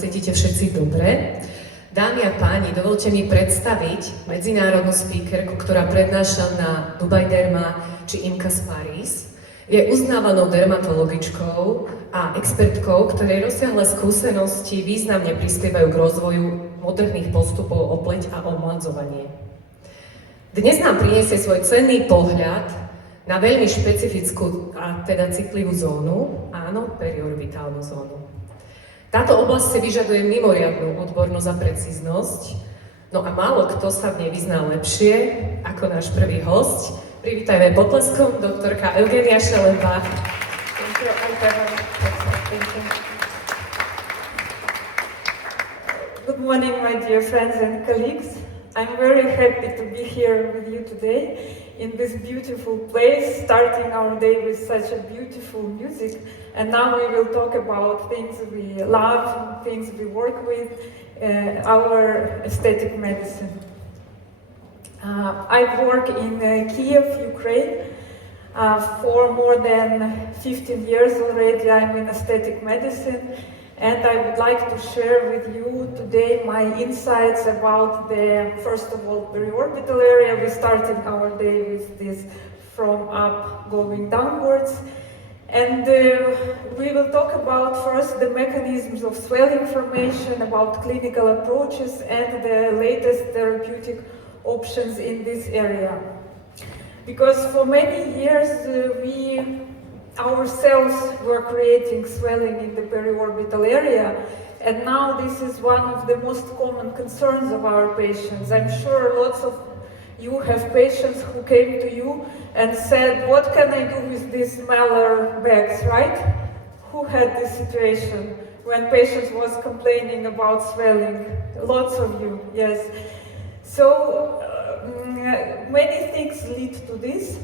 cítite všetci dobre. Dámy a páni, dovolte mi predstaviť medzinárodnú speakerku, ktorá prednáša na Dubai Derma či IMEC Paris. Je uznávanou dermatologičkou a expertkou, ktorej rozsiahle skúsenosti významne prispievajú k rozvoju moderných postupov o pleť a omladzovanie. Dnes nám priniesie svoj cenný pohľad na veľmi špecifickú a teda citlivú zónu, áno, periorbitálnu zónu. Táto oblasť si vyžaduje mimoriadnu odbornosť a precíznosť, no a málo kto sa v nej vyzná lepšie ako náš prvý hosť. Privítajme potleskom doktorka Evgenyia Shelemba. Good morning, my dear friends and colleagues. I'm very happy to be here with you today in this beautiful place, starting our day with such a beautiful music. And now we will talk about things we love, things we work with, our aesthetic medicine. I've worked in Kiev, Ukraine, for more than 15 years already. I'm in aesthetic medicine. And I would like to share with you today my insights about the, first of all, periorbital area. We started our day with this from up going downwards. And we will talk about first the mechanisms of swelling formation, about clinical approaches and the latest therapeutic options in this area. Because for many years ourselves were creating swelling in the periorbital area, and now this is one of the most common concerns of our patients. I'm sure lots of you have patients who came to you and said, what can I do with these malar bags, right? Who had this situation when patients was complaining about swelling? Lots of you, yes. So many things lead to this.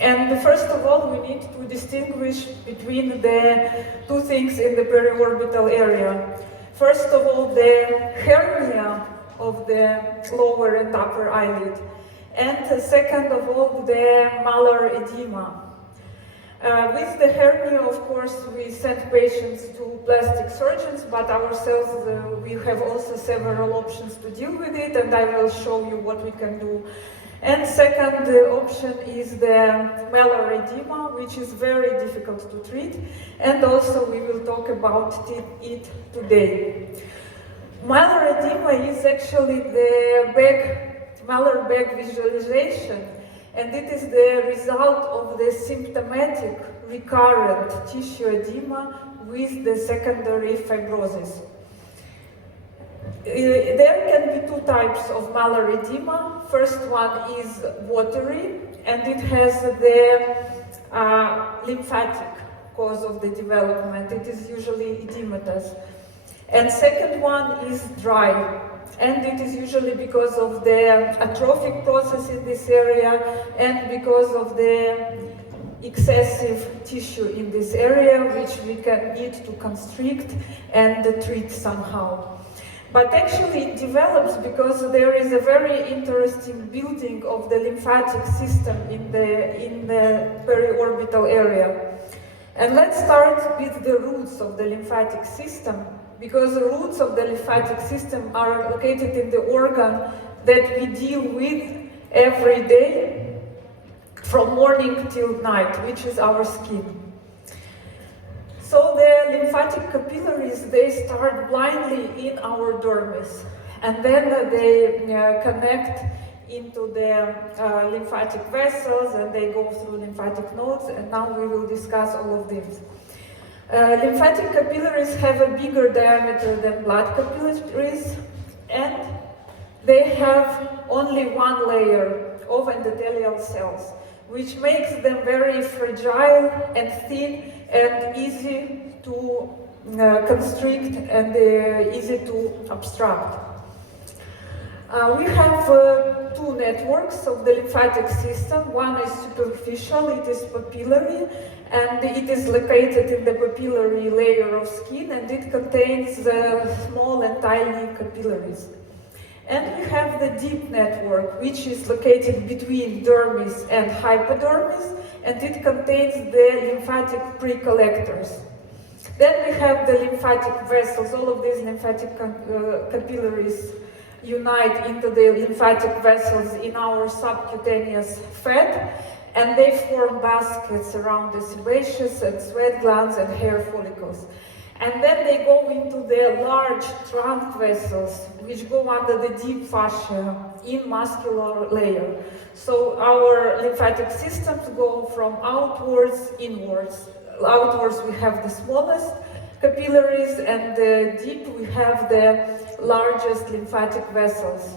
And first of all, we need to distinguish between the two things in the periorbital area. First of all, the hernia of the lower and upper eyelid. And second of all, the malar edema. With the hernia, of course, we send patients to plastic surgeons, but ourselves, we have also several options to deal with it, and I will show you what we can do. And second option is the malar edema, which is very difficult to treat, and also we will talk about it today. Malar edema is actually the malar bag visualization, and it is the result of the symptomatic recurrent tissue edema with the secondary fibrosis. There can be two types of malar edema. First one is watery, and it has the lymphatic cause of the development. It is usually edematous. And second one is dry, and it is usually because of the atrophic process in this area and because of the excessive tissue in this area, which we can need to constrict and treat somehow. But actually it develops because there is a very interesting building of the lymphatic system in the periorbital area. And let's start with the roots of the lymphatic system, because the roots of the lymphatic system are located in the organ that we deal with every day from morning till night, which is our skin. So the lymphatic capillaries, they start blindly in our dermis, and then they connect into the lymphatic vessels, and they go through lymphatic nodes, and now we will discuss all of this. Lymphatic capillaries have a bigger diameter than blood capillaries, and they have only one layer of endothelial cells, which makes them very fragile and thin and easy to constrict and easy to obstruct. We have two networks of the lymphatic system. One is superficial, it is papillary, and it is located in the papillary layer of skin, and it contains small and tiny capillaries. And we have the deep network, which is located between dermis and hypodermis, and it contains the lymphatic precollectors. Then we have the lymphatic vessels. All of these lymphatic capillaries unite into the lymphatic vessels in our subcutaneous fat, and they form baskets around the sebaceous and sweat glands and hair follicles. And then they go into the large trunk vessels, which go under the deep fascia in muscular layer. So our lymphatic systems go from outwards inwards. Outwards we have the smallest capillaries, and deep we have the largest lymphatic vessels.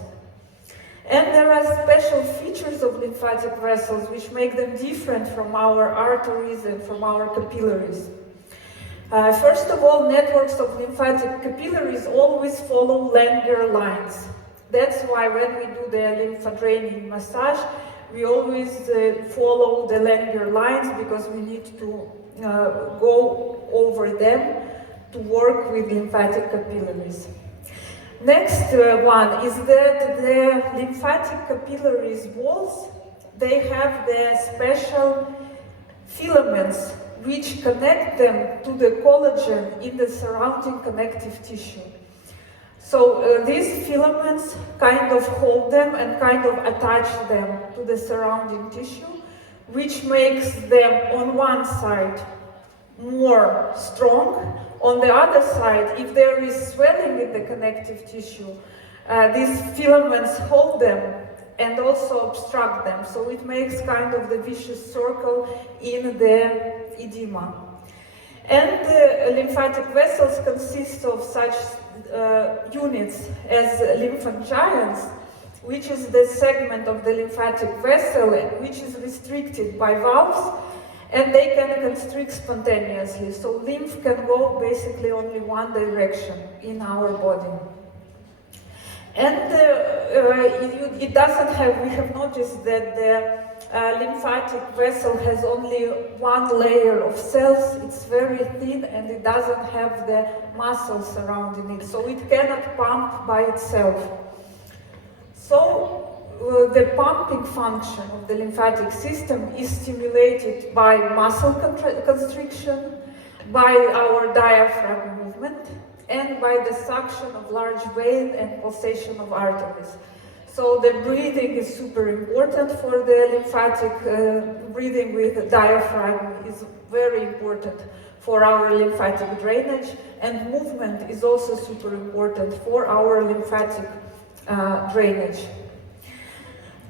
And there are special features of lymphatic vessels which make them different from our arteries and from our capillaries. First of all, networks of lymphatic capillaries always follow Langer lines. That's why when we do the lymphadraining massage, we always follow the Langer lines, because we need to go over them to work with lymphatic capillaries. Next one is that the lymphatic capillaries walls, they have the special filaments which connect them to the collagen in the surrounding connective tissue. So these filaments kind of hold them and kind of attach them to the surrounding tissue, which makes them on one side more strong. On the other side, if there is swelling in the connective tissue, these filaments hold them and also obstruct them. So it makes kind of the vicious circle in the edema. And the lymphatic vessels consist of such units as lymphangions, which is the segment of the lymphatic vessel which is restricted by valves, and they can constrict spontaneously. So lymph can go basically only one direction in our body. And it doesn't have, we have noticed that the lymphatic vessel has only one layer of cells. It's very thin and it doesn't have the muscles surrounding it, so it cannot pump by itself. So the pumping function of the lymphatic system is stimulated by muscle constriction, by our diaphragm movement, and by the suction of large vein and pulsation of arteries. So the breathing is super important for the lymphatic, breathing with the diaphragm is very important for our lymphatic drainage, and movement is also super important for our lymphatic drainage.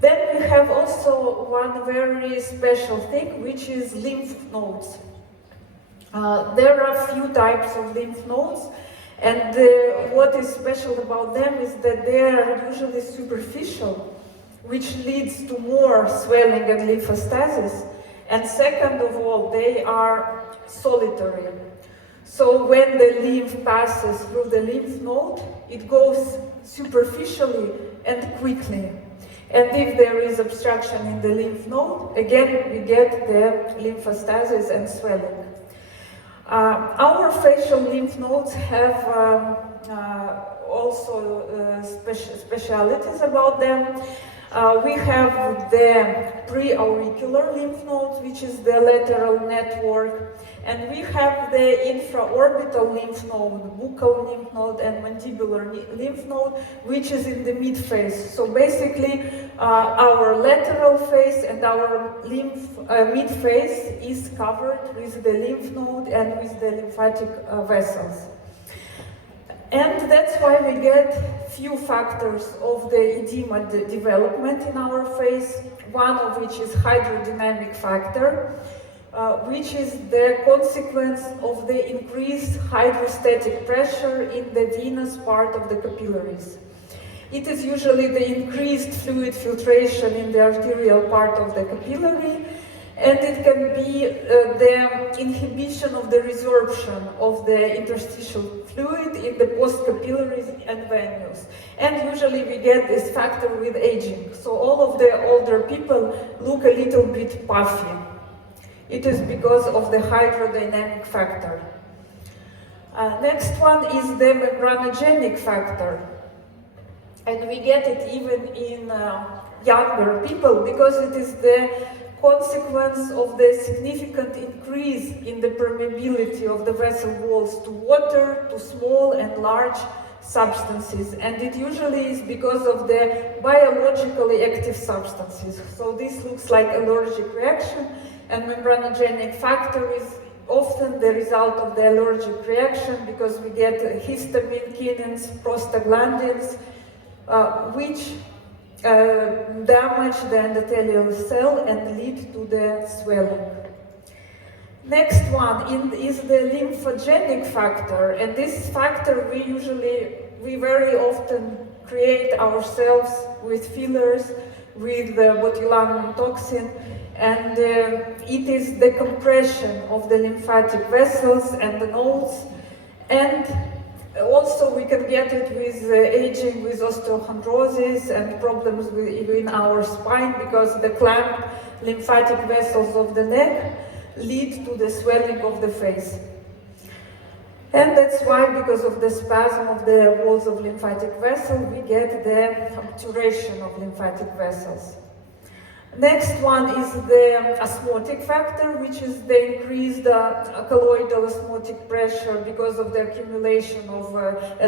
Then we have also one very special thing, which is lymph nodes. There are a few types of lymph nodes, and what is special about them is that they are usually superficial, which leads to more swelling and lymphostasis. And second of all, they are solitary. So when the lymph passes through the lymph node, it goes superficially and quickly. And if there is obstruction in the lymph node, again we get the lymphostasis and swelling. Our facial lymph nodes have also specialities about them. We have the pre-auricular lymph nodes, which is the lateral network, and we have the infraorbital lymph node, buccal lymph node, and mandibular lymph node, which is in the midface. So basically, our lateral face and our midface is covered with the lymph node and with the lymphatic vessels. And that's why we get few factors of the edema development in our face, one of which is hydrodynamic factor, which is the consequence of the increased hydrostatic pressure in the venous part of the capillaries. It is usually the increased fluid filtration in the arterial part of the capillary, and it can be the inhibition of the resorption of the interstitial fluid in the post-capillaries and venules. And usually we get this factor with aging. So all of the older people look a little bit puffy. It is because of the hydrodynamic factor. Next one is the membranogenic factor. And we get it even in younger people because it is the consequence of the significant increase in the permeability of the vessel walls to water, to small and large substances, and it usually is because of the biologically active substances. So this looks like allergic reaction, and membranogenic factor is often the result of the allergic reaction because we get histamine, kinins, prostaglandins, which damage the endothelial cell and lead to the swelling. Next one is the lymphogenic factor, and this factor we very often create ourselves with fillers, with botulinum toxin, and it is the compression of the lymphatic vessels and the nodes, and also we can get it with aging, with osteochondrosis and problems in our spine, because the clamped lymphatic vessels of the neck lead to the swelling of the face. And that's why, because of the spasm of the walls of lymphatic vessel, we get the obturation of lymphatic vessels. Next one is the osmotic factor, which is the increased colloidal osmotic pressure because of the accumulation of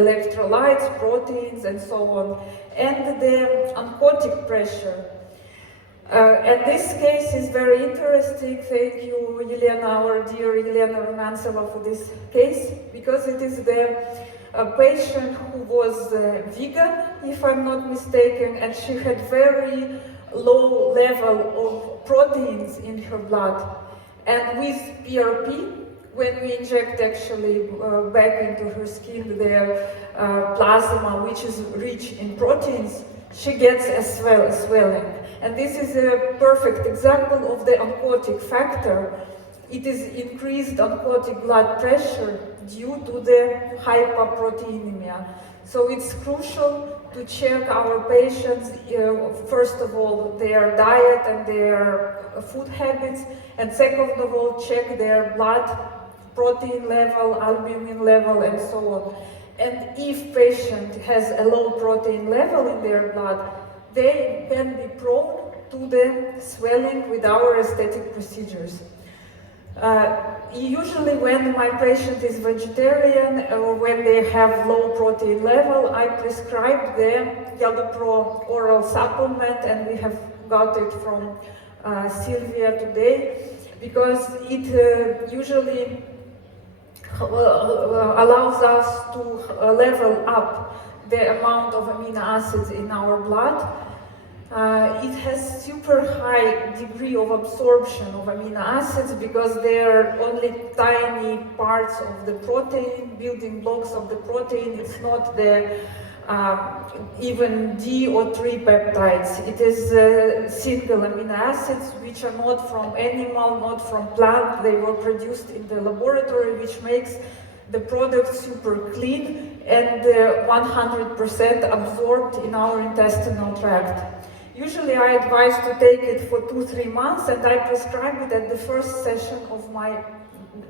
electrolytes, proteins, and so on, and the oncotic pressure. And this case is very interesting. Thank you, Elena, our dear Elena Romantsova, for this case, because it is the patient who was vegan, if I'm not mistaken, and she had very low level of proteins in her blood. And with PRP, when we inject actually back into her skin the plasma, which is rich in proteins, she gets a swelling. And this is a perfect example of the oncotic factor. It is increased oncotic blood pressure due to the hyperproteinemia. So it's crucial to check our patients, first of all, their diet and their food habits, and second of all, check their blood protein level, albumin level, and so on. And if patient has a low protein level in their blood, they can be prone to the swelling with our aesthetic procedures. Usually when my patient is vegetarian or when they have low protein level, I prescribe the Yalupro oral supplement, and we have got it from Sylvia today, because it usually allows us to level up the amount of amino acids in our blood. It has super high degree of absorption of amino acids because they are only tiny parts of the protein, building blocks of the protein. It's not the even D or 3 peptides. It is single amino acids which are not from animal, not from plant. They were produced in the laboratory, which makes the product super clean and 100% absorbed in our intestinal tract. Usually I advise to take it for 2-3 months, and I prescribe it at the first session of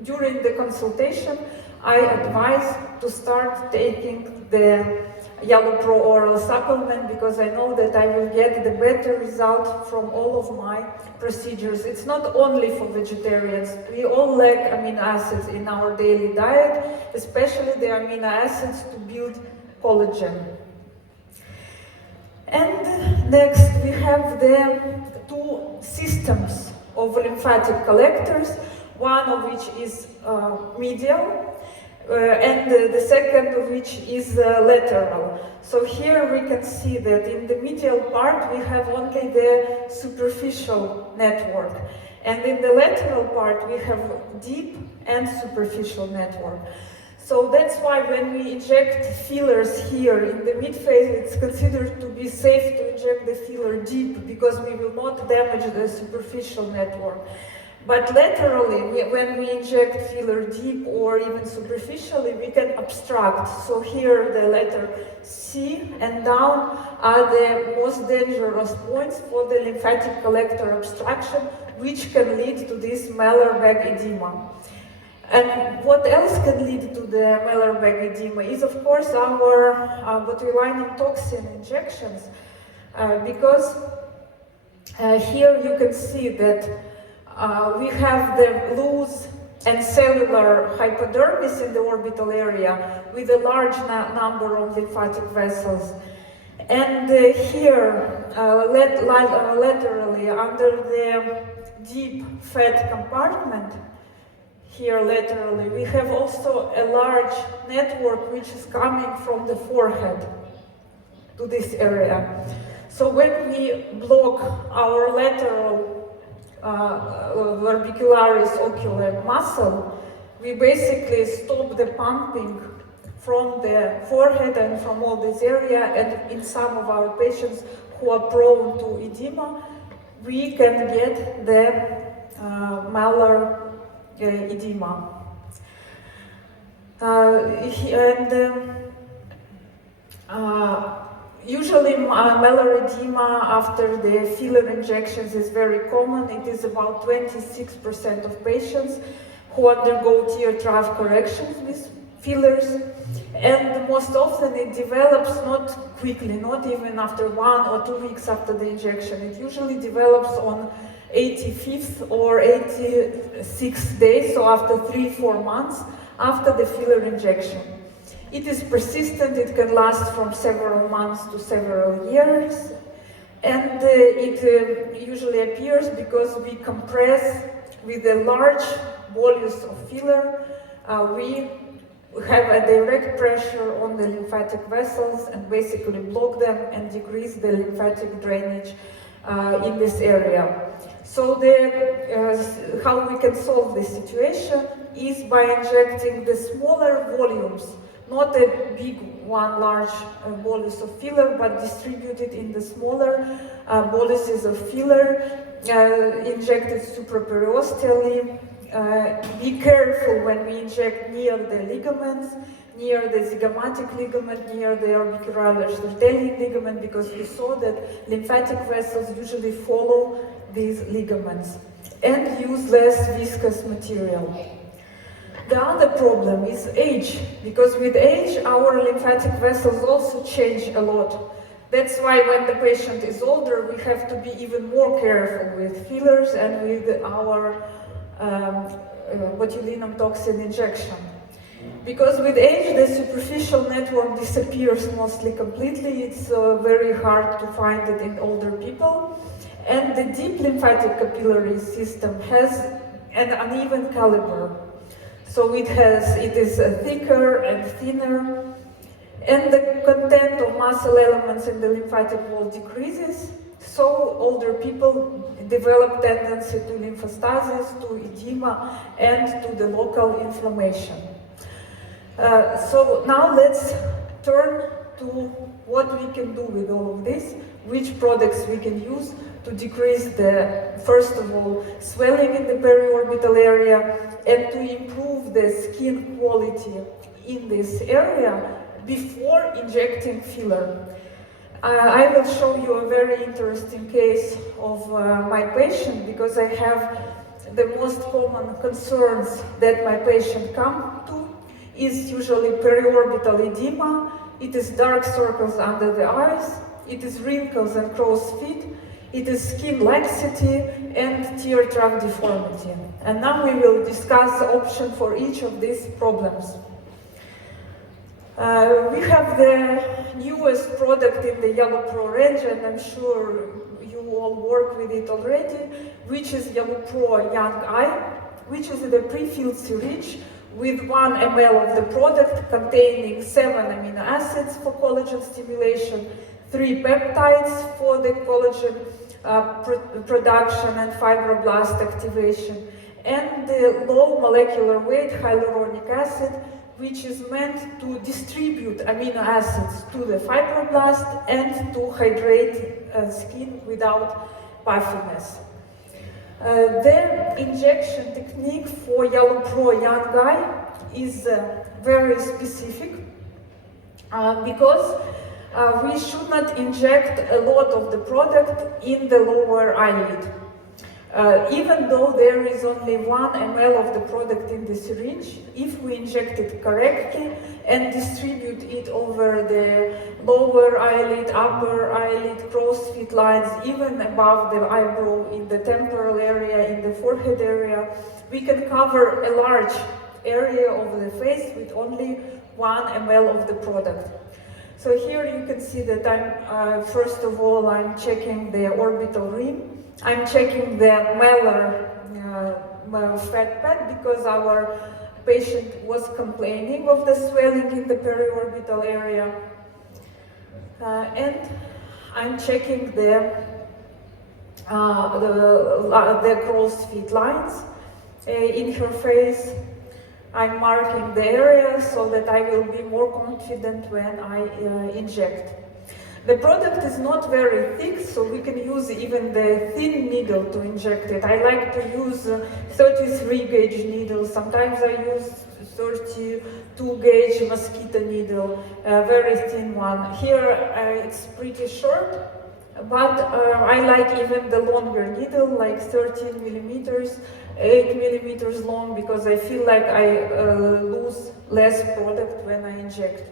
during the consultation. I advise to start taking the Yalupro oral supplement, because I know that I will get the better result from all of my procedures. It's not only for vegetarians. We all lack amino acids in our daily diet, especially the amino acids to build collagen. And next we have the 2 systems of lymphatic collectors, one of which is medial, and the second of which is lateral. So here we can see that in the medial part we have only the superficial network, and in the lateral part we have deep and superficial network. So that's why when we inject fillers here in the midface, it's considered to be safe to inject the filler deep, because we will not damage the superficial network. But laterally, when we inject filler deep or even superficially, we can obstruct. So here the letter C and down are the most dangerous points for the lymphatic collector obstruction, which can lead to this Maller-Bag edema. And what else can lead to the Maller-Bag edema is, of course, our botulinum toxin injections, because Here you can see that we have the loose and cellular hypodermis in the orbital area with a large number of lymphatic vessels. And here, laterally, under the deep fat compartment, here laterally, we have also a large network which is coming from the forehead to this area. So when we block our lateral orbicularis ocular muscle, we basically stop the pumping from the forehead and from all this area, and in some of our patients who are prone to edema, we can get the malar edema. Usually malar edema after the filler injections is very common. It is about 26% of patients who undergo tear trough corrections with fillers, and most often it develops not quickly, not even after 1 or 2 weeks after the injection. It usually develops on 85th or 86th day, so after 3-4 months after the filler injection. It is persistent, it can last from several months to several years, and it usually appears because we compress with a large bolus of filler. We have a direct pressure on the lymphatic vessels and basically block them and decrease the lymphatic drainage in this area. So how we can solve this situation is by injecting the smaller volumes, not a big one large bolus of filler, but distributed in the smaller boluses of filler, injected supraperiosteally. Be careful when we inject near the ligaments, near the zygomatic ligament, near the orbicularis ligament, because we saw that lymphatic vessels usually follow these ligaments, and use less viscous material. The other problem is age, because with age our lymphatic vessels also change a lot. That's why when the patient is older, we have to be even more careful with fillers and with our botulinum toxin injection. Because with age, the superficial network disappears mostly completely. It's very hard to find it in older people. And the deep lymphatic capillary system has an uneven caliber. So it is thicker and thinner, and the content of muscle elements in the lymphatic wall decreases. So older people develop tendency to lymphostasis, to edema, and to the local inflammation. So now let's turn to what we can do with all of this, which products we can use to decrease first of all, swelling in the periorbital area, and to improve the skin quality in this area before injecting filler. I will show you a very interesting case of my patient, because I have the most common concerns that my patient come to is usually periorbital edema. It is dark circles under the eyes, it is wrinkles and crow's feet, it is skin laxity and tear trough deformity. And now we will discuss the option for each of these problems. We have the newest product in the Yellow Pro range, and I'm sure you all work with it already, which is Yellow Pro Young Eye, which is the pre-filled syringe with 1 ml of the product containing 7 amino acids for collagen stimulation, 3 peptides for the collagen production and fibroblast activation, and the low molecular weight hyaluronic acid, which is meant to distribute amino acids to the fibroblast and to hydrate skin without puffiness. The injection technique for Yellow Pro Young Eye is very specific because we should not inject a lot of the product in the lower eyelid. Even though there is only 1 ml of the product in the syringe, if we inject it correctly and distribute it over the lower eyelid, upper eyelid, crow's feet lines, even above the eyebrow, in the temporal area, in the forehead area, we can cover a large area of the face with only 1 ml of the product. So here you can see that first of all, I'm checking the orbital rim. I'm checking the malar fat pad because our patient was complaining of the swelling in the periorbital area. And I'm checking the crow's feet lines in her face. I'm marking the area so that I will be more confident when I inject. The product is not very thick, so we can use even the thin needle to inject it. I like to use 33 gauge needle. Sometimes I use 32 gauge mosquito needle, a very thin one. Here it's pretty short, but I like even the longer needle, like 13 millimeters, 8 millimeters long, because I feel like I lose less product when I inject.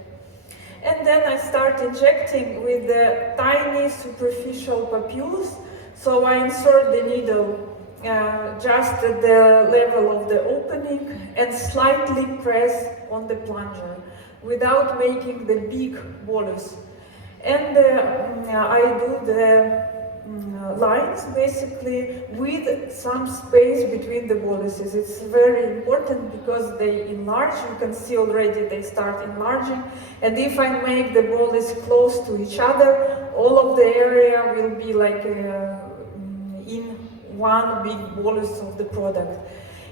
And then I start injecting with the tiny superficial papules. So I insert the needle just at the level of the opening and slightly press on the plunger without making the big bolus. And I do the lines basically with some space between the boluses. It's very important because they enlarge. You can see already they start enlarging. And if I make the bolus close to each other, all of the area will be like in one big bolus of the product.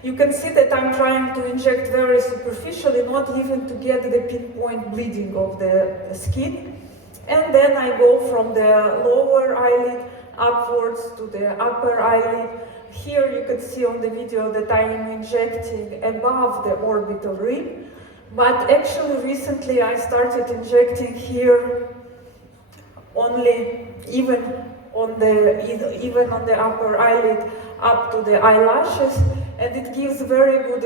You can see that I'm trying to inject very superficially, not even to get the pinpoint bleeding of the skin. And then I go from the lower eyelid upwards to the upper eyelid. Here you can see on the video that I am injecting above the orbital rim, but actually recently I started injecting here only even on the upper eyelid up to the eyelashes, and it gives very good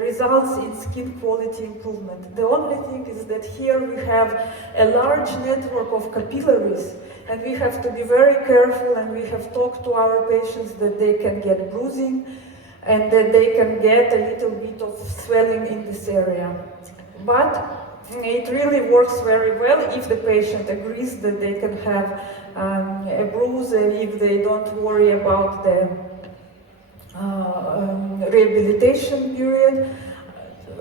results in skin quality improvement. The only thing is that here we have a large network of capillaries, and we have to be very careful, and we have talked to our patients that they can get bruising and that they can get a little bit of swelling in this area. But it really works very well if the patient agrees that they can have a bruise, and if they don't worry about the rehabilitation period.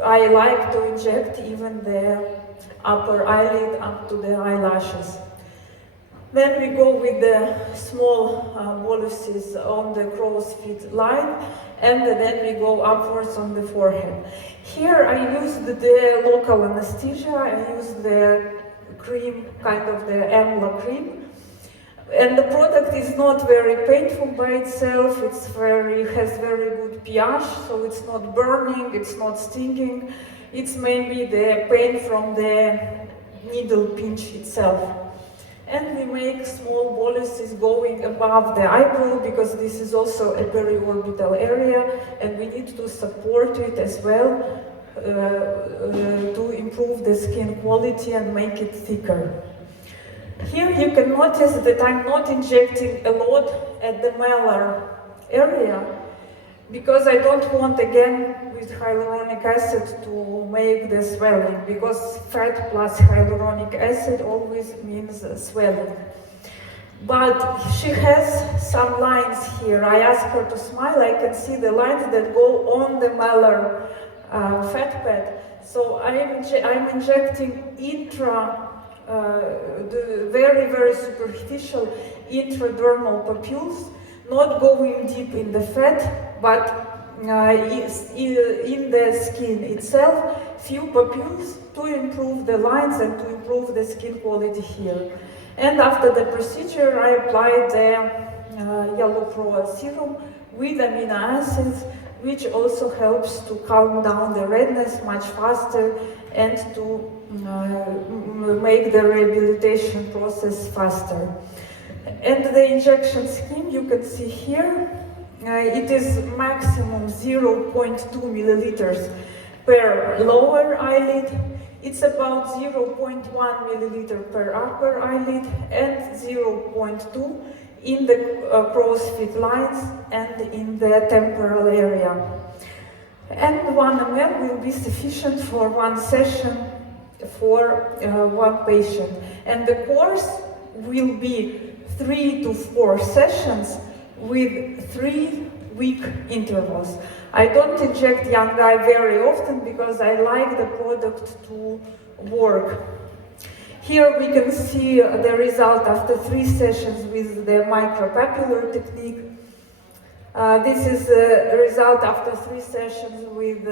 I like to inject even the upper eyelid up to the eyelashes. Then we go with the small boluses on the crow's feet line, and then we go upwards on the forehead. Here I used the local anesthesia. I used the cream, kind of the amla cream. And the product is not very painful by itself. It has very good pH, so it's not burning, it's not stinging. It's maybe the pain from the needle pinch itself. And we make small boluses going above the eyebrow, because this is also a periorbital area, and we need to support it as well to improve the skin quality and make it thicker. Here you can notice that I'm not injecting a lot at the malar area, because I don't want, again, with hyaluronic acid to make the swelling, because fat plus hyaluronic acid always means swelling. But she has some lines here. I ask her to smile. I can see the lines that go on the malar fat pad. So I'm injecting the very, very superficial intradermal papules, not going deep in the fat, but in the skin itself, few papules to improve the lines and to improve the skin quality here. And after the procedure, I applied the yellow pro serum with amino acids, which also helps to calm down the redness much faster and to make the rehabilitation process faster. And the injection scheme you can see here. it is maximum 0.2 milliliters per lower eyelid. It's about 0.1 milliliter per upper eyelid and 0.2 in the crow's feet lines and in the temporal area. And 1 ml will be sufficient for one session for one patient. And the course will be 3 to 4 sessions with 3-week intervals. I don't inject young eye very often because I like the product to work. Here we can see the result after 3 sessions with the micropapillar technique. This is the result after 3 sessions with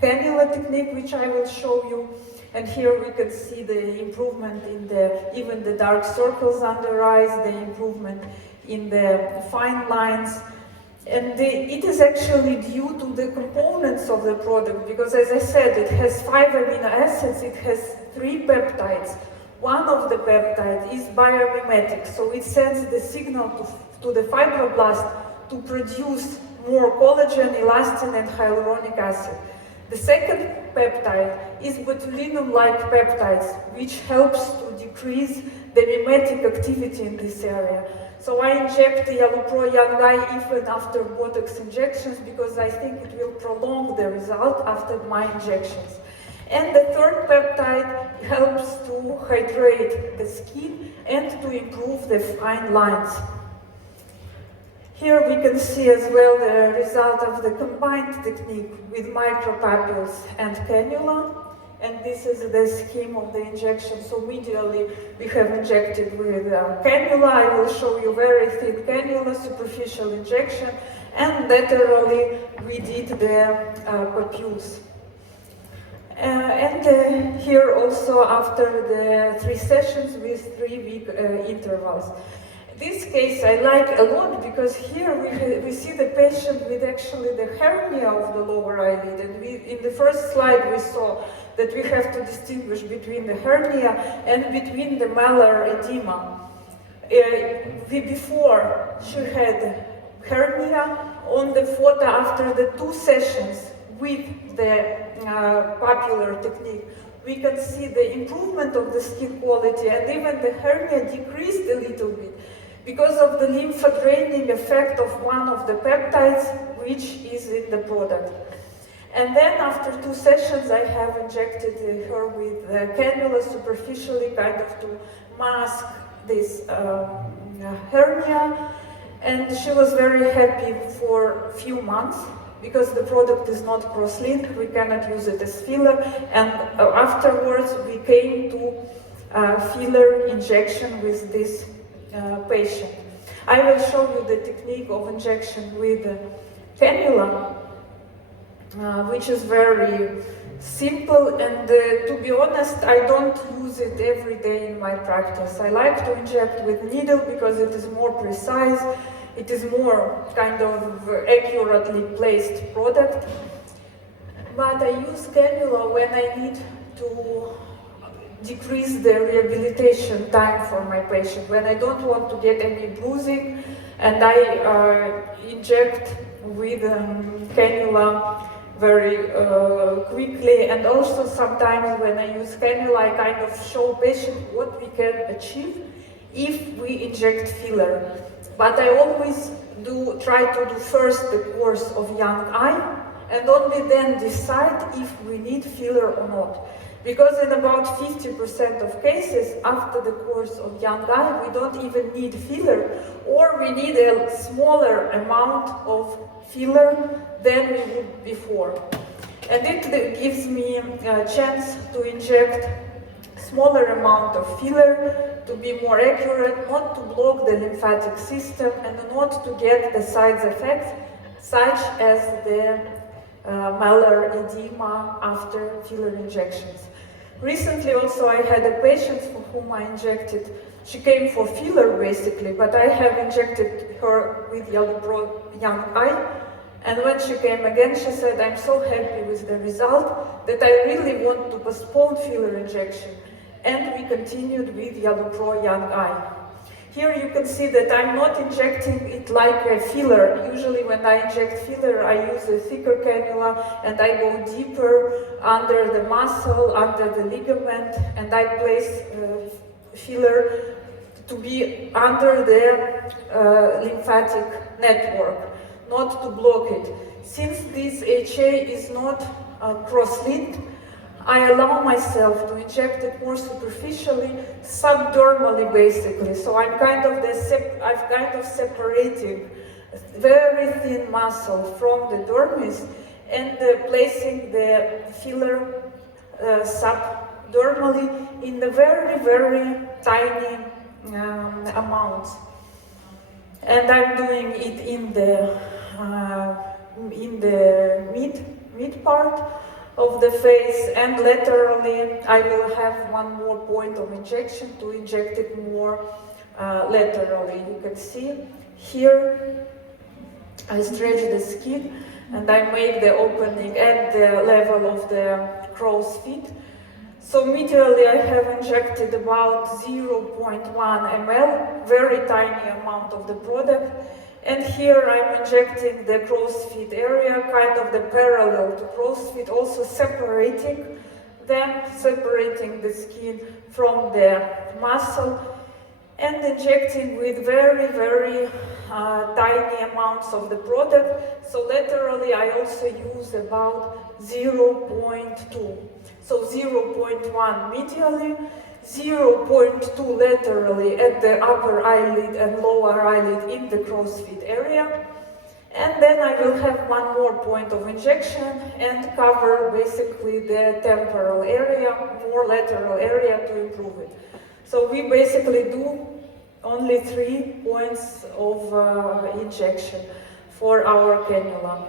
cannula technique, which I will show you. And here we can see the improvement in even the dark circles under eyes, the improvement in the fine lines. And it is actually due to the components of the product, because as I said, it has 5 amino acids, it has 3 peptides. One of the peptides is biomimetic, so it sends the signal to the fibroblast to produce more collagen, elastin, and hyaluronic acid. The second peptide is botulinum-like peptides, which helps to decrease the mimetic activity in this area. So I inject the YaluPro Young Eye even after Botox injections because I think it will prolong the result after my injections. And the third peptide helps to hydrate the skin and to improve the fine lines. Here we can see as well the result of the combined technique with micropapules and cannula. And this is the scheme of the injection. So medially we have injected with cannula. I will show you very thin cannula, superficial injection, and laterally we did the papules. And here also after the 3 sessions with 3-week intervals. This case I like a lot because here we see the patient with actually the hernia of the lower eyelid, and in the first slide we saw that we have to distinguish between the hernia and between the malar edema. Before she had hernia, on the photo after the 2 sessions with the papular technique, we can see the improvement of the skin quality, and even the hernia decreased a little bit because of the lymphodraining effect of one of the peptides which is in the product. And then after 2 sessions I have injected her with cannula superficially, kind of to mask this hernia, and she was very happy for a few months because the product is not cross-linked, we cannot use it as filler, and afterwards we came to filler injection with this patient. I will show you the technique of injection with cannula, which is very simple, and to be honest, I don't use it every day in my practice. I like to inject with needle because it is more precise, it is more kind of accurately placed product. But I use cannula when I need to decrease the rehabilitation time for my patient, when I don't want to get any bruising, and I inject with cannula very quickly. And also sometimes when I use cannula, I kind of show patient what we can achieve if we inject filler. But I always try to do first the course of young eye, and only then decide if we need filler or not. Because in about 50% of cases, after the course of young eye, we don't even need filler, or we need a smaller amount of filler than we would before. And it gives me a chance to inject smaller amount of filler, to be more accurate, not to block the lymphatic system, and not to get the side effects, such as the malar edema after filler injections. Recently also I had a patient for whom I injected, she came for filler basically, but I have injected her with YaluPro Young Eye, and when she came again she said, I'm so happy with the result that I really want to postpone filler injection, and we continued with YaluPro Young Eye. Here you can see that I'm not injecting it like a filler. Usually when I inject filler, I use a thicker cannula and I go deeper under the muscle, under the ligament, and I place filler to be under the lymphatic network, not to block it. Since this HA is not cross-linked, I allow myself to inject it more superficially, subdermally basically. So I'm kind of separating very thin muscle from the dermis and placing the filler subdermally in the very, very tiny amounts. And I'm doing it in the mid part of the face, and laterally I will have one more point of injection to inject it more laterally. You can see here I stretch the skin and I make the opening at the level of the crow's feet. So medially I have injected about 0.1 ml, very tiny amount of the product. And here I'm injecting the crow's feet area, kind of the parallel to crow's feet, also separating the skin from the muscle, and injecting with very, very tiny amounts of the product. So laterally I also use about 0.2. So 0.1 medially, 0.2 laterally at the upper eyelid and lower eyelid in the crow's feet area. And then I will have one more point of injection and cover basically the temporal area, more lateral area to improve it. So we basically do only 3 points of injection for our cannula.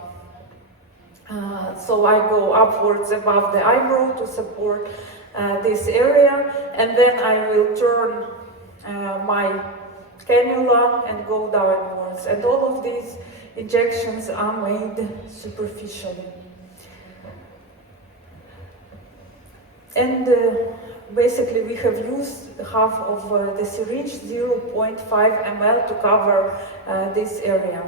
So I go upwards above the eyebrow to support this area, and then I will turn my cannula and go downwards. And all of these injections are made superficially. And basically we have used half of the syringe, 0.5 ml, to cover this area.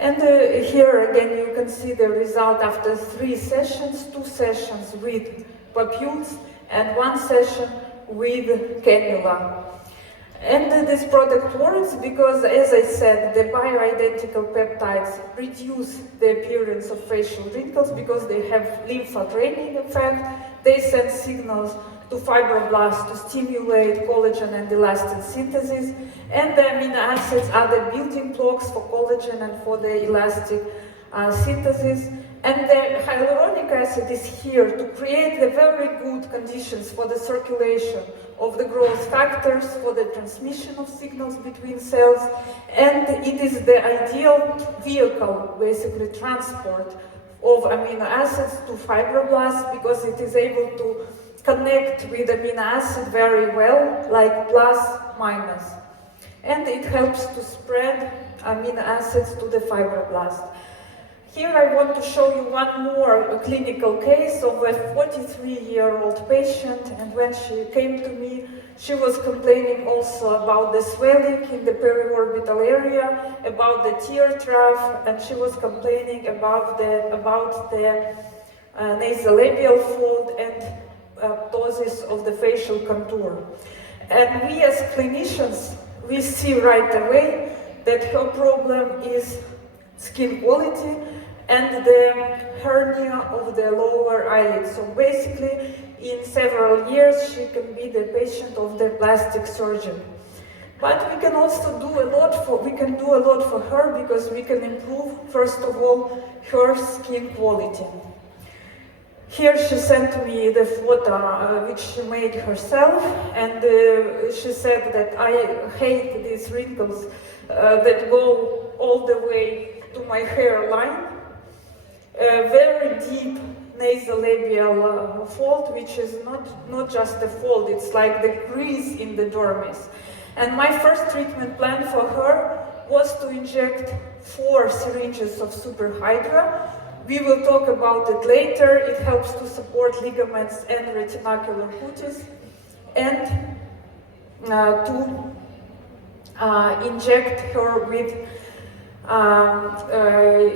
And here again you can see the result after 3 sessions, 2 sessions with papules and 1 session with cannula. And this product works because, as I said, the bioidentical peptides reduce the appearance of facial wrinkles because they have lymphadraining effect. They send signals to fibroblasts to stimulate collagen and elastin synthesis, and the amino acids are the building blocks for collagen and for the elastic synthesis. And the hyaluronic acid is here to create the very good conditions for the circulation of the growth factors, for the transmission of signals between cells, and it is the ideal vehicle, basically transport of amino acids to fibroblasts, because it is able to connect with amino acid very well, like plus, minus. And it helps to spread amino acids to the fibroblast. Here I want to show you one more clinical case of a 43-year-old patient, and when she came to me, she was complaining also about the swelling in the periorbital area, about the tear trough, and she was complaining about the nasolabial fold and ptosis of the facial contour. And we as clinicians, we see right away that her problem is skin quality and the hernia of the lower eyelid. So basically, in several years, she can be the patient of the plastic surgeon. But we can also do a lot for her, because we can improve, first of all, her skin quality. Here she sent me the photo which she made herself, and she said that I hate these wrinkles that go all the way to my hairline. A very deep nasolabial fold, which is not just a fold, it's like the crease in the dermis. And my first treatment plan for her was to inject 4 syringes of Superhydra. We will talk about it later. It helps to support ligaments and retinacular cutis. And 2 inject her with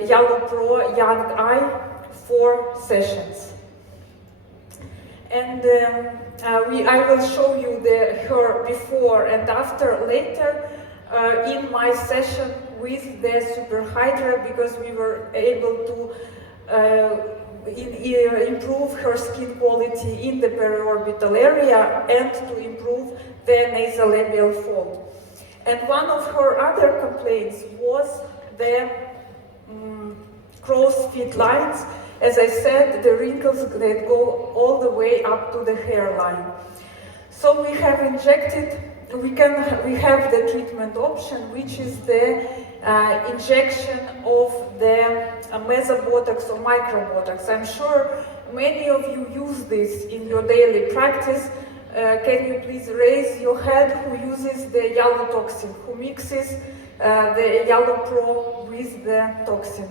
Yellow Pro Young Eye 4 sessions. And I will show you her before and after later in my session with the Super Hydra, because we were able to improve her skin quality in the periorbital area and to improve the nasolabial fold. And one of her other complaints was the crow's feet lines. As I said, the wrinkles that go all the way up to the hairline. So we have injected, we have the treatment option, which is the injection of the mesobotox or microbotox. I'm sure many of you use this in your daily practice. Can you please raise your hand who uses the yellow toxin, who mixes the Yellow Pro with the toxin?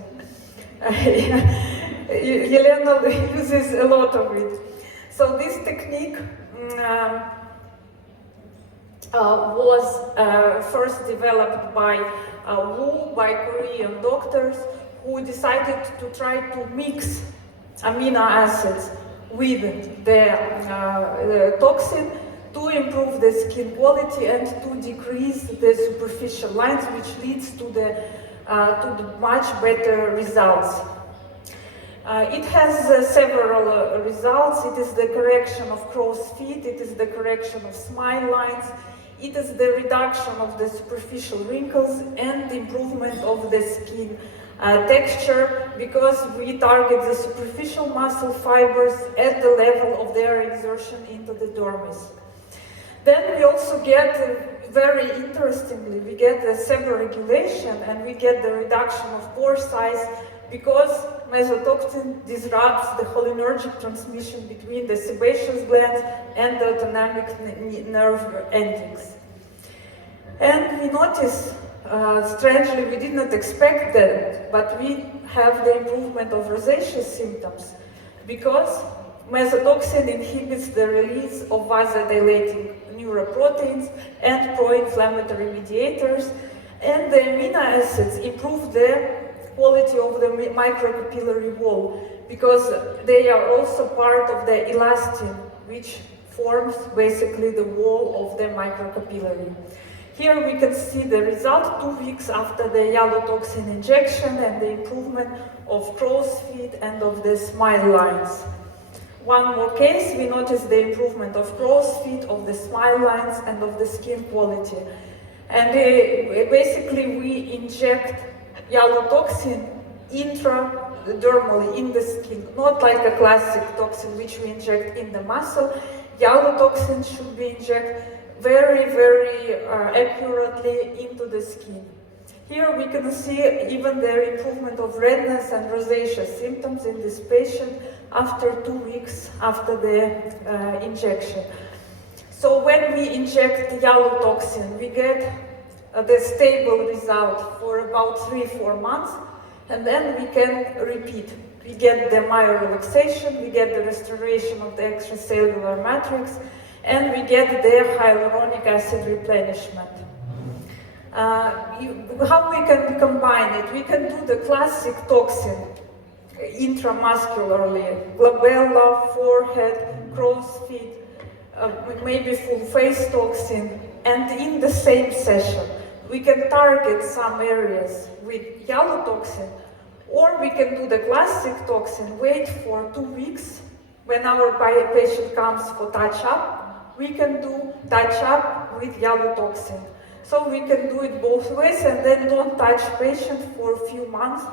Yelena uses a lot of it. So this technique was first developed by by Korean doctors who decided to try to mix amino acids with the toxin to improve the skin quality and to decrease the superficial lines, which leads to the much better results. It has several results. It is the correction of crow's feet, it is the correction of smile lines, it is the reduction of the superficial wrinkles and the improvement of the skin texture, because we target the superficial muscle fibers at the level of their insertion into the dermis. Then we also get, very interestingly, we get the seborrhegulation and we get the reduction of pore size, because mesotoxin disrupts the cholinergic transmission between the sebaceous glands and the autonomic nerve endings. And we notice, strangely, we did not expect that, but we have the improvement of rosacea symptoms, because mesotoxin inhibits the release of vasodilating neuroproteins and pro-inflammatory mediators, and the amino acids improve the quality of the microcapillary wall, because they are also part of the elastin, which forms basically the wall of the microcapillary. Here we can see the result 2 weeks after the yellow toxin injection and the improvement of crow's feet and of the smile lines. One more case, we notice the improvement of crow's feet, of the smile lines and of the skin quality. And basically we inject yellow toxin intradermally in the skin, not like a classic toxin which we inject in the muscle. Yellow toxin should be injected very, very accurately into the skin. Here we can see even the improvement of redness and rosacea symptoms in this patient after 2 weeks after the injection. So when we inject the yellow toxin, we get the stable result for about 3-4 months, and then we can repeat. We get the myorelaxation, we get the restoration of the extracellular matrix, and we get the hyaluronic acid replenishment. How we can combine it? We can do the classic toxin intramuscularly, glabella, forehead, crow's feet, maybe full face toxin, and in the same session. We can target some areas with yellow toxin, or we can do the classic toxin, wait for 2 weeks. When our patient comes for touch-up, we can do touch-up with yellow toxin. So we can do it both ways, and then don't touch patient for a few months,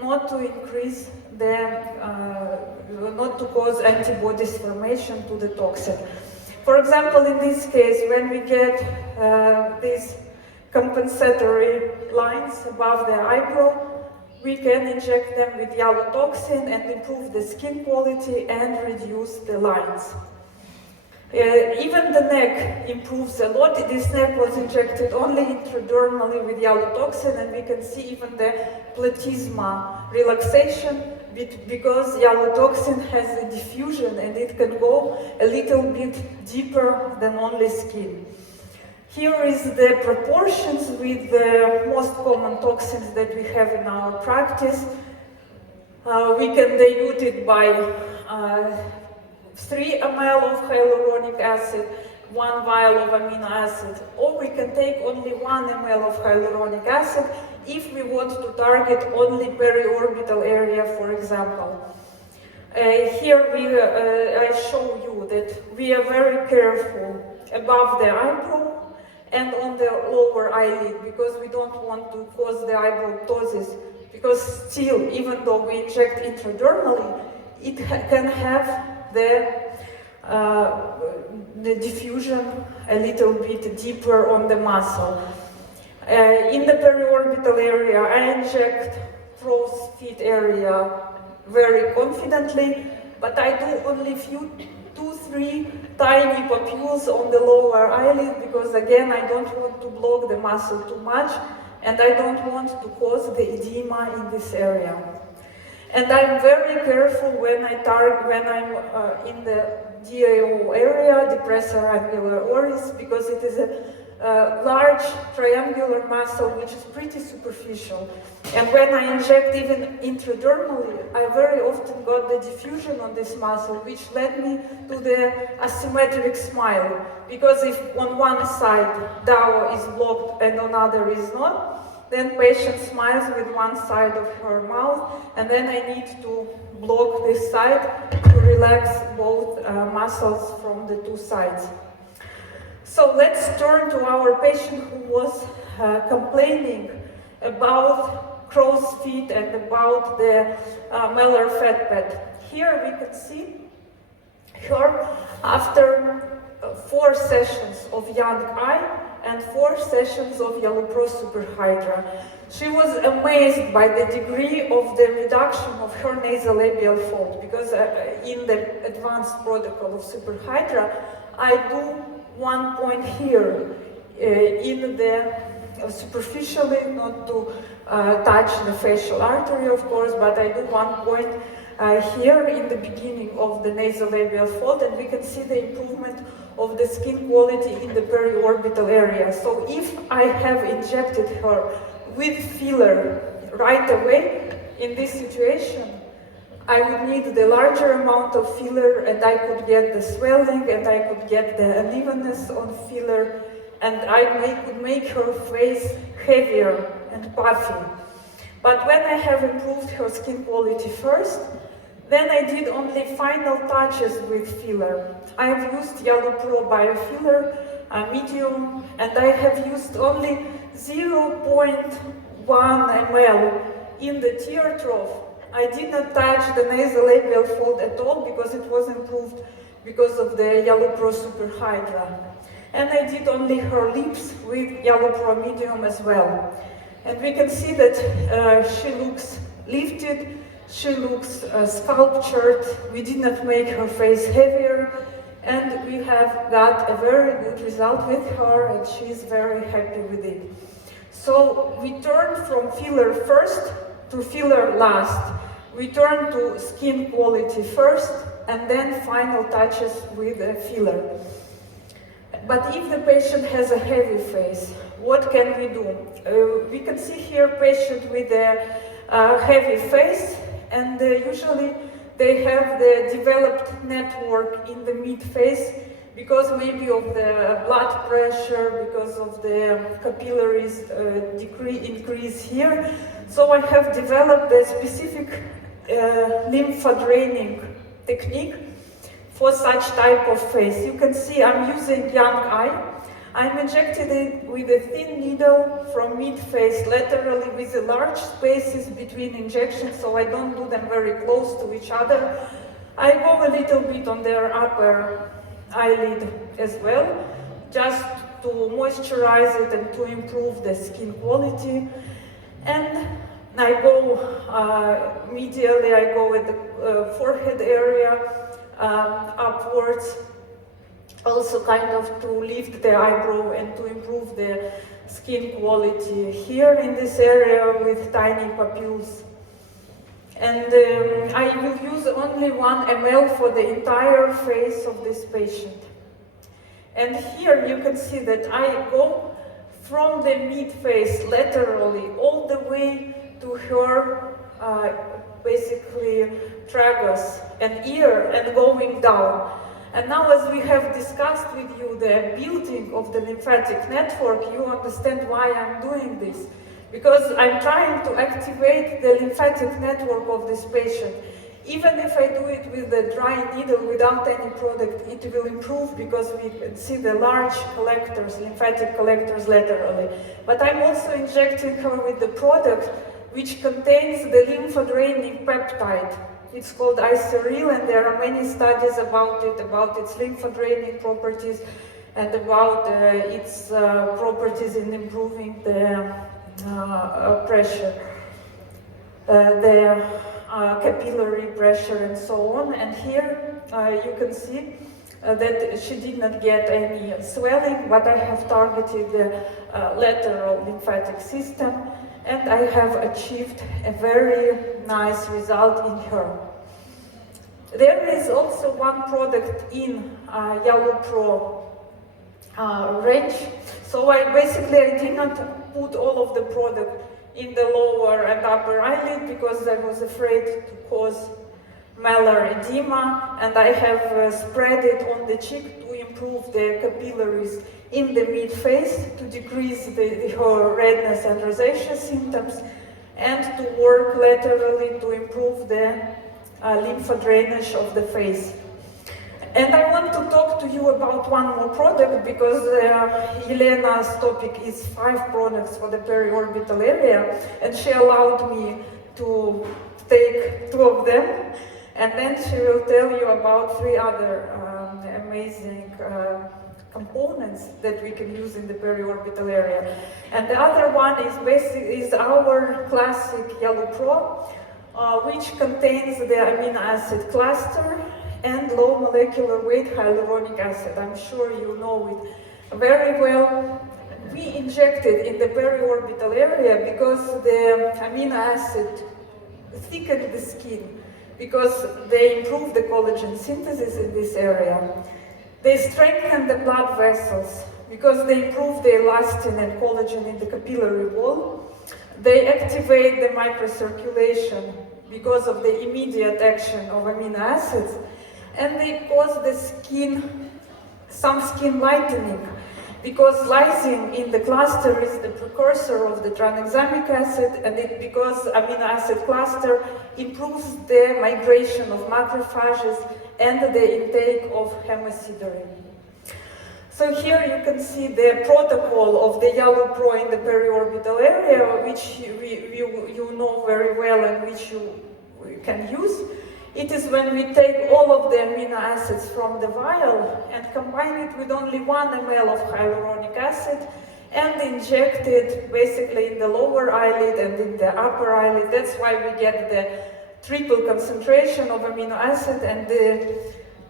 not to increase the, not to cause antibodies formation to the toxin. For example, in this case, when we get these compensatory lines above the eyebrow, we can inject them with yellow toxin and improve the skin quality and reduce the lines. Even the neck improves a lot. This neck was injected only intradermally with yellow toxin, and we can see even the platysma relaxation because yellow toxin has a diffusion and it can go a little bit deeper than only skin. Here is the proportions with the most common toxins that we have in our practice. We can dilute it by 3 ml of hyaluronic acid, 1 vial of amino acid, or we can take only 1 ml of hyaluronic acid if we want to target only periorbital area, for example. Here I show you that we are very careful above the eyebrow and on the lower eyelid, because we don't want to cause the eyebrow ptosis, because still, even though we inject intradermally, it can have the diffusion a little bit deeper on the muscle. In the periorbital area, I inject crow's feet area very confidently, but I do only 2-3 tiny papules on the lower eyelid, because again, I don't want to block the muscle too much, and I don't want to cause the edema in this area. And I'm very careful when I'm in the DAO area, depressor angular oris, because it is a large triangular muscle which is pretty superficial. And when I inject even intradermally, I very often got the diffusion on this muscle, which led me to the asymmetric smile. Because if on one side DAO is blocked and on other is not, then patient smiles with one side of her mouth, and then I need to block this side to relax both muscles from the two sides. So let's turn to our patient who was complaining about crow's feet and about the malar fat pad. Here we can see her after 4 sessions of young eye and 4 sessions of Yellow Super Hydra. She was amazed by the degree of the reduction of her nasolabial fold, because in the advanced protocol of Super Hydra, I do 1 point here in the superficially, not to touch the facial artery, of course, but I do 1 point here in the beginning of the nasolabial fold, and we can see the improvement of the skin quality in the periorbital area. So if I have injected her with filler right away in this situation, I would need the larger amount of filler, and I could get the swelling, and I could get the unevenness on filler, and I could make her face heavier and puffy. But when I have improved her skin quality first, then I did only final touches with filler. I have used Yellow Pro Biofiller, medium, and I have used only 0.1 ml in the tear trough. I did not touch the nasolabial fold at all, because it was improved because of the Yellow Pro Super Hydra. And I did only her lips with Yellow Pro Medium as well. And we can see that she looks lifted, she looks sculptured. We did not make her face heavier, and we have got a very good result with her, and she is very happy with it. So we turned from filler first to filler last. We turn to skin quality first, and then final touches with a filler. But if the patient has a heavy face, what can we do? We can see here patient with a heavy face, and usually they have the developed network in the mid-face because maybe of the blood pressure, because of the capillaries increase here. So I have developed a specific lymphodraining technique for such type of face. You can see I'm using young eye. I'm injected it with a thin needle from mid-face laterally with the large spaces between injections, so I don't do them very close to each other. I go a little bit on their upper eyelid as well, just to moisturize it and to improve the skin quality. And I go medially, I go at the forehead area, upwards, also kind of to lift the eyebrow and to improve the skin quality here in this area with tiny papules. And I will use only 1 ml for the entire face of this patient. And here you can see that I go from the mid-face laterally all the way to her basically tragus and ear and going down. And now, as we have discussed with you the building of the lymphatic network, you understand why I'm doing this. Because I'm trying to activate the lymphatic network of this patient. Even if I do it with a dry needle without any product, it will improve because we can see the large collectors, lymphatic collectors laterally. But I'm also injecting her with the product which contains the lymphodraining peptide. It's called Iseril, and there are many studies about its lymphodraining properties and about its properties in improving the pressure, the capillary pressure and so on. And here you can see that she did not get any swelling, but I have targeted the lateral lymphatic system, and I have achieved a very nice result in her. There is also one product in Yellow Pro range. So I did not put all of the product in the lower and upper eyelid because I was afraid to cause malar edema, and I have spread it on the cheek to improve the capillaries in the mid-face, to decrease her redness and rosacea symptoms, and to work laterally to improve the lymphodrainage of the face. And I want to talk to you about one more product because Yelena's topic is 5 products for the periorbital area, and she allowed me to take 2 of them, and then she will tell you about 3 other amazing components that we can use in the periorbital area. And the other one is our classic Yellow Pro, which contains the amino acid cluster and low molecular weight hyaluronic acid. I'm sure you know it very well. We inject it in the periorbital area because the amino acid thicken the skin, because they improve the collagen synthesis in this area. They strengthen the blood vessels because they improve the elastin and collagen in the capillary wall. They activate the microcirculation because of the immediate action of amino acids. And they cause the skin, some skin lightening, because lysine in the cluster is the precursor of the tranexamic acid, and because amino acid cluster improves the migration of macrophages and the intake of hemosiderin. So here you can see the protocol of the Yellow Pro in the periorbital area, which you know very well and which you can use. It is when we take all of the amino acids from the vial and combine it with only 1 ml of hyaluronic acid and inject it basically in the lower eyelid and in the upper eyelid. That's why we get the triple concentration of amino acid. And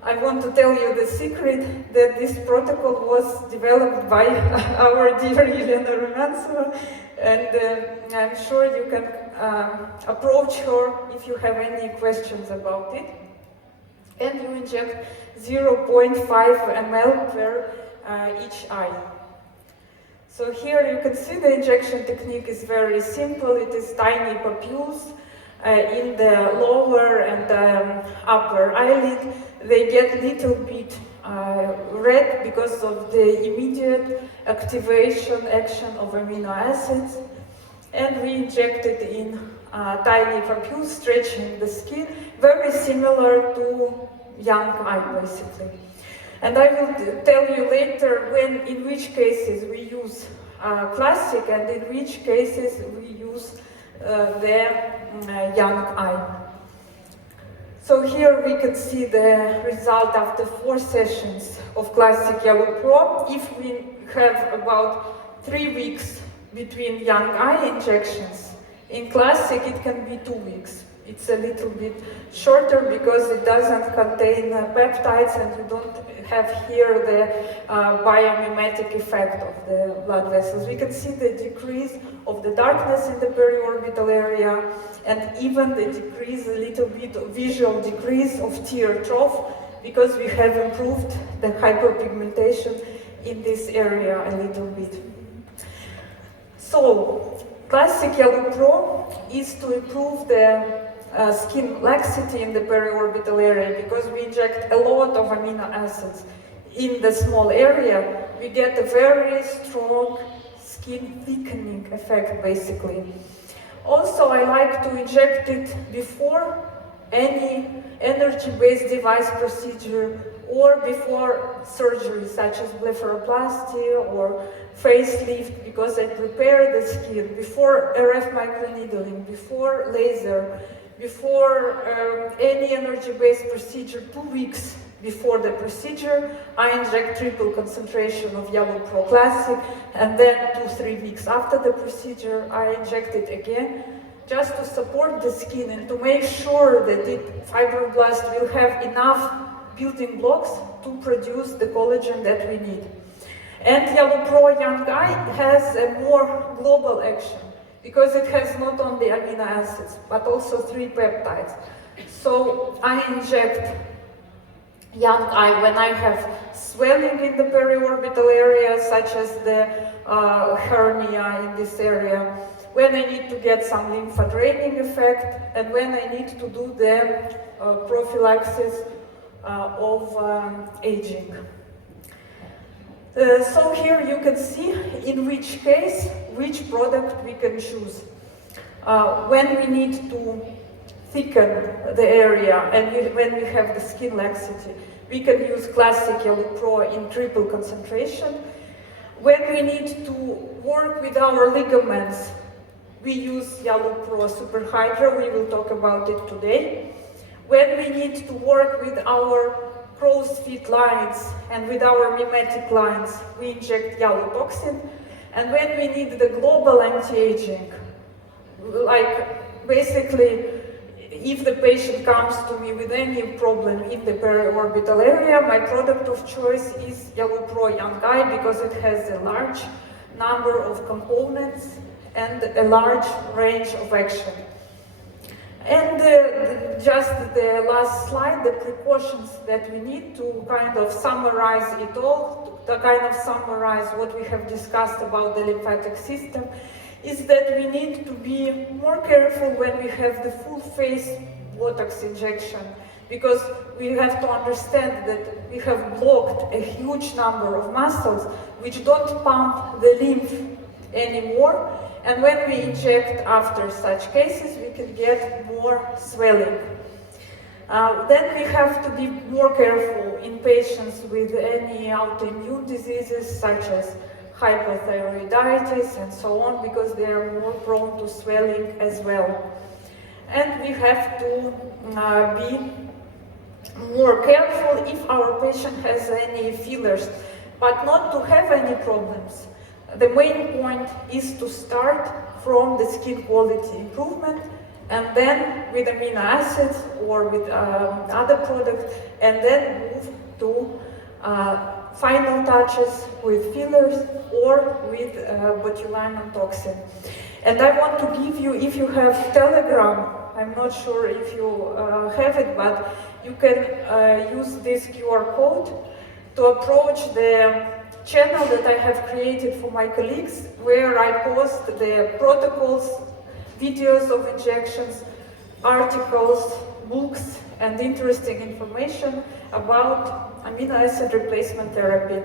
I want to tell you the secret that this protocol was developed by our dear Elena Rumantseva, and I'm sure you can approach her if you have any questions about it. And you inject 0.5 ml per each eye. So here you can see the injection technique is very simple. It is tiny papules in the lower and upper eyelid. They get little bit red because of the immediate activation action of amino acids. And we inject it in tiny papules, stretching the skin, very similar to young eye, basically. And I will tell you later in which cases we use classic and in which cases we use the young eye. So here we can see the result after 4 sessions of classic Yellow Pro. If we have about 3 weeks between young eye injections, in classic it can be 2 weeks. It's a little bit shorter because it doesn't contain peptides, and you don't have here the biomimetic effect of the blood vessels. We can see the decrease of the darkness in the periorbital area, and even the decrease, a little bit of visual decrease of tear trough, because we have improved the hyperpigmentation in this area a little bit. So, classic Yellow Pro is to improve the skin laxity in the periorbital area, because we inject a lot of amino acids in the small area. We get a very strong skin thickening effect, basically. Also, I like to inject it before any energy-based device procedure or before surgery, such as blepharoplasty or facelift, because I prepare the skin before RF microneedling, before laser, before any energy-based procedure. 2 weeks before the procedure, I inject triple concentration of Yellow Pro Classic, and then 2-3 weeks after the procedure, I inject it again, just to support the skin and to make sure that fibroblast will have enough building blocks to produce the collagen that we need. And Yellow Pro Young Eye has a more global action, because it has not only amino acids, but also 3 peptides. So I inject Young Eye when I have swelling in the periorbital area, such as the hernia in this area, when I need to get some lymphadraining effect, and when I need to do the prophylaxis of aging. So here you can see in which case, which product we can choose. When we need to thicken the area and when we have the skin laxity, we can use classic Yellow Pro in triple concentration. When we need to work with our ligaments, we use Yellow Pro Super Hydra. We will talk about it today. When we need to work with our crow's feet lines and with our mimetic lines, we inject Yellow Toxin. And when we need the global anti-aging, like basically, if the patient comes to me with any problem in the periorbital area, my product of choice is Yellow Pro Young Eye, because it has a large number of components and a large range of action. And just the last slide, the precautions that we need to kind of summarize it all, to kind of summarize what we have discussed about the lymphatic system, is that we need to be more careful when we have the full face Botox injection, because we have to understand that we have blocked a huge number of muscles which don't pump the lymph anymore, and when we inject after such cases, we can get more swelling. Then we have to be more careful in patients with any autoimmune diseases such as hypothyroiditis and so on, because they are more prone to swelling as well. And we have to be more careful if our patient has any fillers, but not to have any problems. The main point is to start from the skin quality improvement, and then with amino acids or with other products, and then move to final touches with fillers or with botulinum toxin. And I want to give you, if you have Telegram, I'm not sure if you have it, but you can use this QR code to approach the channel that I have created for my colleagues, where I post the protocols, videos of injections, articles, books, and interesting information about amino acid replacement therapy.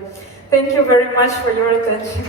Thank you very much for your attention.